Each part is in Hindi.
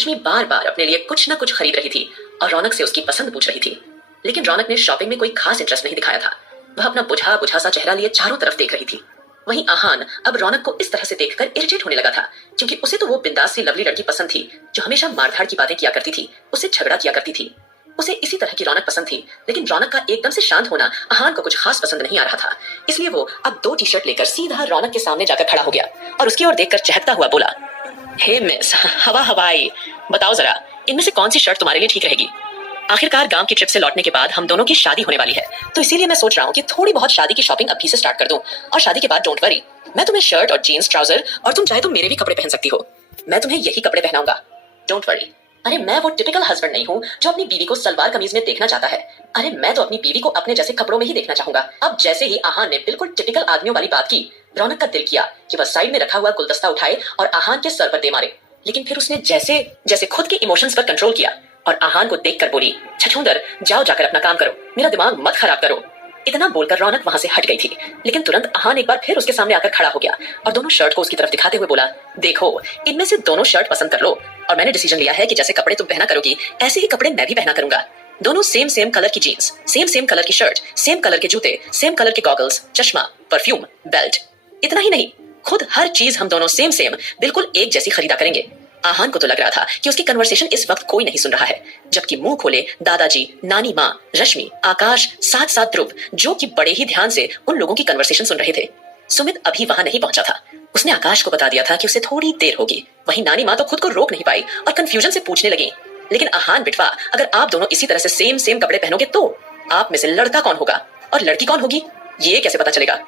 रश्मि बार बार अपने लिए कुछ न कुछ खरीद रही थी और रौनक से उसकी पसंद पूछ रही थी, लेकिन रौनक ने शॉपिंग में कोई खास इंटरेस्ट नहीं दिखाया था। वह अपना बुझा बुझा सा चेहरा लिए चारों तरफ देख रही थी। वहीं आहान अब रौनक को इस तरह से देखकर इरिटेट होने लगा था, क्योंकि उसे तो वो बिंदास सी लवली लड़की पसंद थी जो हमेशा मारधाड़ की बातें किया करती थी, उससे झगड़ा किया करती थी। उसे इसी तरह की रौनक पसंद थी, लेकिन रौनक का एकदम से शांत होना आहान को कुछ खास पसंद नहीं आ रहा था। इसलिए वो अब 2 टी-शर्ट लेकर सीधा रौनक के सामने जाकर खड़ा हो गया और उसकी ओर देखकर चहकता हुआ बोला, हे मिस हवा हवाई, बताओ जरा इनमें से कौन सी शर्ट तुम्हारे लिए ठीक रहेगी? आखिरकार गांव की ट्रिप से लौटने के बाद हम दोनों की शादी होने वाली है, तो इसीलिए मैं सोच रहा हूँ कि थोड़ी बहुत शादी की शॉपिंग अभी से स्टार्ट कर दूं, और शादी के बाद डोंट वरी, मैं तुम्हें शर्ट और जीन्स ट्राउजर और तुम चाहे तो मेरे भी कपड़े पहन सकती हो। मैं तुम्हें यही कपड़े पहनाऊंगा, डोंट वरी। अरे मैं वो टिपिकल हस्बैंड नहीं हूँ जो अपनी बीवी को सलवार कमीज में देखना चाहता है। अरे मैं तो अपनी बीवी को अपने जैसे कपड़ों में ही देखना चाहूंगा। अब जैसे ही आहान ने बिल्कुल टिपिकल आदमियों वाली बात की, रौनक का दिल किया कि वह साइड में रखा हुआ गुलदस्ता उठाए और आहान के सर पर दे मारे, लेकिन फिर उसने जैसे जैसे खुद के इमोशंस पर कंट्रोल किया और आहान को देखकर बोली, छछूंदर जाओ जाकर अपना काम करो, मेरा दिमाग मत खराब करो। इतना बोलकर रौनक वहां से हट गई थी, लेकिन तुरंत आहान एक बार फिर उसके सामने आकर खड़ा हो गया और दोनों शर्ट को उसकी तरफ दिखाते हुए बोला, देखो इनमें से दोनों शर्ट पसंद कर लो, और मैंने डिसीजन लिया है कि जैसे कपड़े तुम पहना करोगी ऐसे ही कपड़े मैं भी पहना करूंगा। दोनों सेम सेम कलर की जीन्स, सेम सेम कलर की शर्ट, सेम कलर के जूते, सेम कलर के गॉगल्स, चश्मा, परफ्यूम, बेल्ट। इतना ही नहीं, खुद हर चीज हम दोनों सेम सेम बिल्कुल एक जैसी खरीदा करेंगे। आहान को तो लग रहा था कि उसकी कन्वर्सेशन इस वक्त कोई नहीं सुन रहा है, जबकि मुंह खोले दादाजी, नानी माँ, रश्मि, आकाश, साथ साथ ध्रुव, जो कि बड़े ही ध्यान से उन लोगों की कन्वर्सेशन सुन रहे थे। सुमित अभी वहां नहीं पहुंचा था। उसने आकाश को बता दिया था कि उसे थोड़ी देर होगी। वहीं नानी माँ तो खुद को रोक नहीं पाई और कंफ्यूजन से पूछने लगी, लेकिन आहान बिटवा, अगर आप दोनों इसी तरह से सेम सेम कपड़े पहनोगे तो आप में से लड़का कौन होगा और लड़की कौन होगी, ये कैसे पता चलेगा?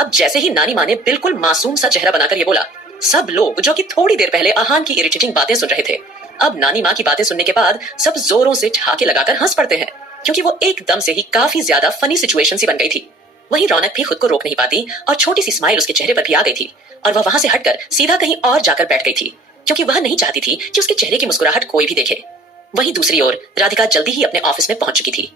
अब जैसे ही नानी माँ ने बिल्कुल मासूम सा चेहरा बनाकर ये बोला, सब लोग जो कि थोड़ी देर पहले आहान की इरिटेटिंग बातें सुन रहे थे, अब नानी माँ की बातें सुनने के बाद सब जोरों से ठहाके लगाकर हंस पड़ते हैं, क्योंकि वो एकदम से ही काफी ज्यादा फनी सिचुएशन सी बन गई थी। वहीं रौनक भी खुद को रोक नहीं पाती और छोटी सी स्माइल उसके चेहरे पर भी आ गई थी, और वह वहां से हटकर सीधा कहीं और जाकर बैठ गई थी, क्योंकि वह नहीं चाहती थी कि उसके चेहरे की मुस्कुराहट कोई भी देखे। वहीं दूसरी ओर राधिका जल्दी ही अपने ऑफिस में पहुंच चुकी थी।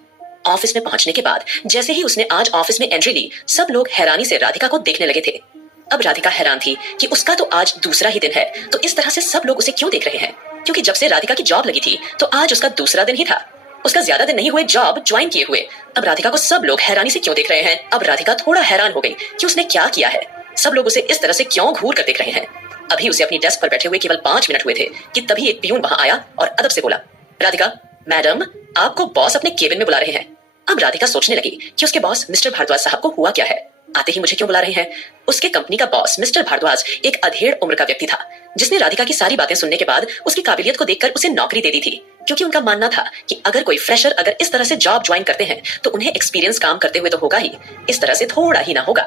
ऑफिस में पहुंचने के बाद जैसे ही उसने आज ऑफिस में एंट्री ली, सब लोग हैरानी से राधिका को देखने लगे थे। अब राधिका हैरान थी कि उसका तो आज दूसरा ही दिन है, तो इस तरह से सब लोग उसे क्यों देख रहे हैं, क्योंकि जब से राधिका की जॉब लगी थी तो आज उसका दूसरा दिन ही था। उसका ज्यादा दिन नहीं हुए जॉब ज्वाइन किए हुए। अब राधिका को सब लोग हैरानी से क्यों देख रहे हैं? अब राधिका थोड़ा हैरान हो गई कि उसने क्या किया है, सब लोग उसे इस तरह से क्यों घूर कर देख रहे हैं। अभी उसे अपनी डेस्क पर बैठे हुए केवल 5 मिनट हुए थे कि तभी एक पियून वहां आया और अदब से बोला, राधिका मैडम, आपको बॉस अपने केबिन में बुला रहे हैं। अब राधिका सोचने लगी कि उसके बॉस मिस्टर भारद्वाज साहब को हुआ क्या है, आते ही मुझे क्यों बुला रहे हैं। उसके कंपनी का बॉस मिस्टर भारद्वाज एक अधेड़ उम्र का व्यक्ति था, जिसने राधिका की सारी बातें सुनने के बाद उसकी काबिलियत को देखकर उसे नौकरी दे दी थी, क्योंकि उनका मानना था कि अगर कोई फ्रेशर अगर इस तरह से जॉब ज्वाइन करते हैं तो उन्हें एक्सपीरियंस काम करते हुए तो होगा ही, इस तरह से थोड़ा ही ना होगा।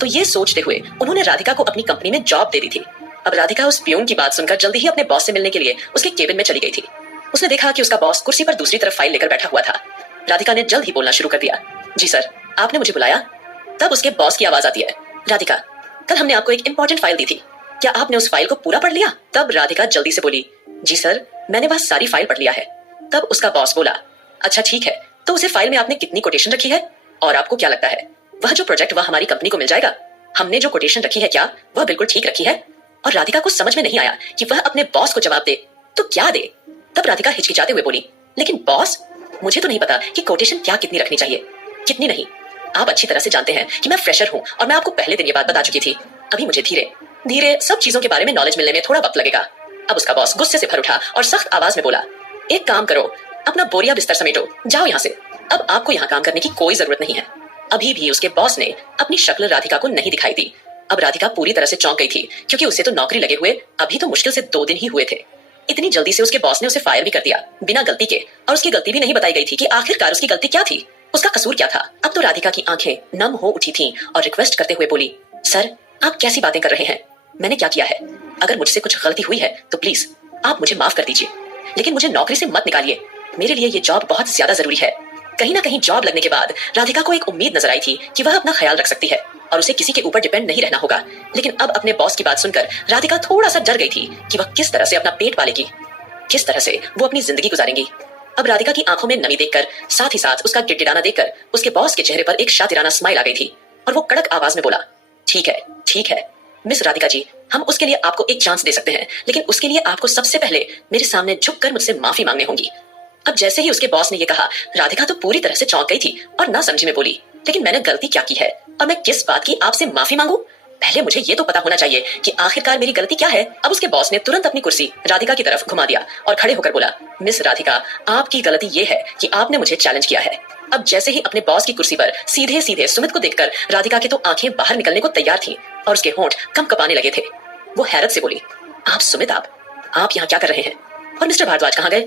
तो ये सोचते हुए उन्होंने राधिका को अपनी कंपनी में जॉब दे दी थी। अब राधिका उस पियून की बात सुनकर जल्दी ही अपने बॉस से मिलने के लिए उसके केबिन में चली गई थी। उसने देखा कि उसका बॉस कुर्सी पर दूसरी तरफ फाइल लेकर बैठा हुआ था। राधिका ने जल्द ही बोलना शुरू कर दिया, जी सर, आपने मुझे बुलाया? तब उसके बॉस की आवाज आती है, राधिका, कल हमने आपको एक इंपॉर्टेंट फाइल दी थी, क्या आपने उस फाइल को पूरा पढ़ लिया? तब राधिका जल्दी से बोली, जी सर, मैंने वह सारी फाइल पढ़ लिया है। तब उसका बॉस बोला, अच्छा ठीक है, तो उसे फाइल में आपने कितनी कोटेशन रखी है और आपको क्या लगता है वह जो प्रोजेक्ट वह हमारी कंपनी को मिल जाएगा? हमने जो कोटेशन रखी है क्या वह बिल्कुल ठीक रखी है? और राधिका को समझ में नहीं आया कि वह अपने बॉस को जवाब दे तो क्या दे। तब राधिका हिचकिचाते हुए बोली, लेकिन बॉस, मुझे तो नहीं पता कि कोटेशन क्या कितनी रखनी चाहिए। कितनी नहीं, आप अच्छी तरह से जानते हैं कि मैं फ्रेशर हूँ और मैं आपको पहले दिन ये बात बता चुकी थी। अभी मुझे धीरे धीरे सब चीजों के बारे में नॉलेज मिलने में थोड़ा वक्त लगेगा। अब उसका बॉस गुस्से से भर उठा और सख्त आवाज में बोला, एक काम करो, अपना बोरिया बिस्तर समेटो, जाओ यहाँ से, अब आपको यहाँ काम करने की कोई जरूरत नहीं है। अभी भी उसके बॉस ने अपनी शक्ल राधिका को नहीं दिखाई दी। अब राधिका पूरी तरह से चौंक गई थी, क्योंकि उसे तो नौकरी लगे हुए अभी तो मुश्किल से 2 दिन ही हुए थे। इतनी जल्दी से उसके बॉस ने उसे फायर भी कर दिया बिना गलती के, और उसकी गलती भी नहीं बताई गई थी कि आखिरकार उसकी गलती क्या थी, उसका कसूर क्या था। अब तो राधिका की आंखें नम हो उठी थीं और रिक्वेस्ट करते हुए बोली, सर, आप कैसी बातें कर रहे हैं? मैंने क्या किया है? अगर मुझसे कुछ गलती हुई है तो प्लीज आप मुझे माफ कर दीजिए, लेकिन मुझे नौकरी से मत निकालिए। मेरे लिए ये जॉब बहुत ज्यादा जरूरी है। कहीं ना कहीं जॉब लगने के बाद राधिका को एक उम्मीद नजर आई थी कि वह अपना ख्याल रख सकती है और उसे किसी के ऊपर डिपेंड नहीं रहना होगा। लेकिन अब अपने बॉस की बात सुनकर राधिका थोड़ा सा डर गई थी कि वह किस तरह से अपना पेट पालेगी, किस तरह से वो अपनी जिंदगी गुजारेंगी। अब राधिका की आंखों में नमी देखकर, साथ ही साथ उसका गिड़गिड़ाना देखकर उसके बॉस के चेहरे पर एक शातिराना स्माइल आ गई थी और वो कड़क आवाज में बोला, ठीक है, मिस राधिका जी, हम उसके लिए आपको एक चांस दे सकते हैं, लेकिन उसके लिए आपको सबसे पहले मेरे सामने झुककर मुझसे माफी मांगनी होगी। अब जैसे ही उसके बॉस ने ये कहा, राधिका तो पूरी तरह से चौंक गई थी और ना समझी में बोली, लेकिन मैंने गलती क्या की है और मैं किस बात की आपसे माफी मांगू? पहले मुझे ये तो पता होना चाहिए कि आखिरकार मेरी गलती क्या है। अब उसके बॉस ने तुरंत अपनी कुर्सी राधिका की तरफ घुमा दिया और खड़े होकर बोला, मिस राधिका, आपकी गलती ये है कि आपने मुझे चैलेंज किया है। अब जैसे ही अपने बॉस की कुर्सी पर सीधे सीधे सुमित को देखकर राधिका की तो आंखें बाहर निकलने को तैयार थी और उसके होंठ कम कपाने लगे थे। वो हैरत से बोली, आप सुमित, आप यहाँ क्या कर रहे हैं? और मिस्टर भारद्वाज कहाँ गए?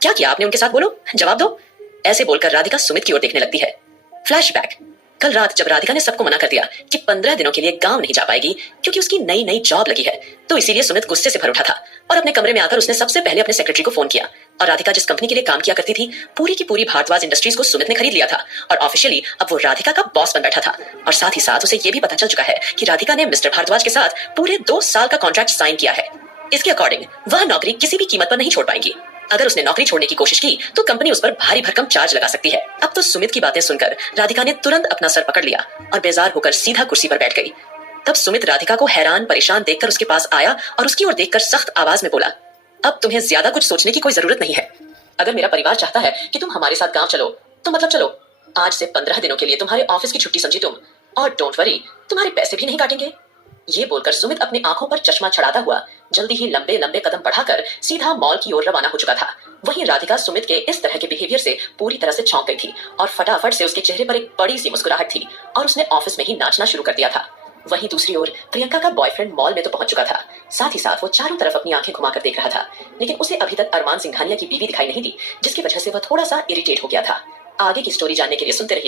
क्या किया आपने उनके साथ? बोलो, जवाब दो। ऐसे बोलकर राधिका सुमित की ओर देखने लगती है। फ्लैशबैक। कल रात जब राधिका ने सबको मना कर दिया कि 15 दिनों के लिए गांव नहीं जा पाएगी क्योंकि उसकी नई नई जॉब लगी है, तो इसीलिए सुमित गुस्से से भर उठा था और अपने कमरे में आकर उसने सबसे पहले अपने सेक्रेटरी को फोन किया। और राधिका जिस कंपनी के लिए काम किया करती थी, पूरी की पूरी भारद्वाज इंडस्ट्रीज को सुमित ने खरीद लिया था और ऑफिशियली अब वो राधिका का बॉस बन बैठा था। और साथ ही साथ उसे ये भी पता चल चुका है कि राधिका ने मिस्टर भारद्वाज के साथ पूरे 2 साल का कॉन्ट्रैक्ट साइन किया है। इसके अकॉर्डिंग वह नौकरी किसी भी कीमत पर नहीं छोड़ पाएंगी। अगर उसने नौकरी छोड़ने की कोशिश की तो कंपनी उस पर भारी भरकम चार्ज लगा सकती है। अब तो सुमित की बातें सुनकर राधिका ने तुरंत अपना सर पकड़ लिया और बेजार होकर सीधा कुर्सी पर बैठ गई। तब सुमित राधिका को हैरान परेशान देखकर उसके पास आया और उसकी ओर देखकर सख्त आवाज में बोला, अब तुम्हें ज्यादा कुछ सोचने की कोई जरूरत नहीं है। अगर मेरा परिवार चाहता है कि तुम हमारे साथ गांव चलो तो मतलब चलो। आज से 15 दिनों के लिए तुम्हारे ऑफिस की छुट्टी समझी तुम, और डोंट वरी, तुम्हारे पैसे भी नहीं काटेंगे। ये बोलकर सुमित अपनी आंखों पर चश्मा चढ़ाता हुआ जल्दी ही लंबे लंबे कदम बढ़ाकर सीधा मॉल की ओर रवाना हो चुका था। वहीं राधिका सुमित के इस तरह के बिहेवियर से पूरी तरह से चौंक गई थी और फटाफट से उसके चेहरे पर एक बड़ी सी मुस्कुराहट थी और उसने ऑफिस में ही नाचना शुरू कर दिया था। वहीं दूसरी ओर प्रियंका का बॉयफ्रेंड मॉल में तो पहुंच चुका था। साथ ही साथ वो चारों तरफ अपनी आंखें घुमाकर देख रहा था, लेकिन उसे अभी तक अरमान सिंघानिया की बीवी दिखाई नहीं दी, जिसकी वजह से वह थोड़ा सा इरिटेट हो गया था। आगे की स्टोरी जानने के लिए सुनते रहिए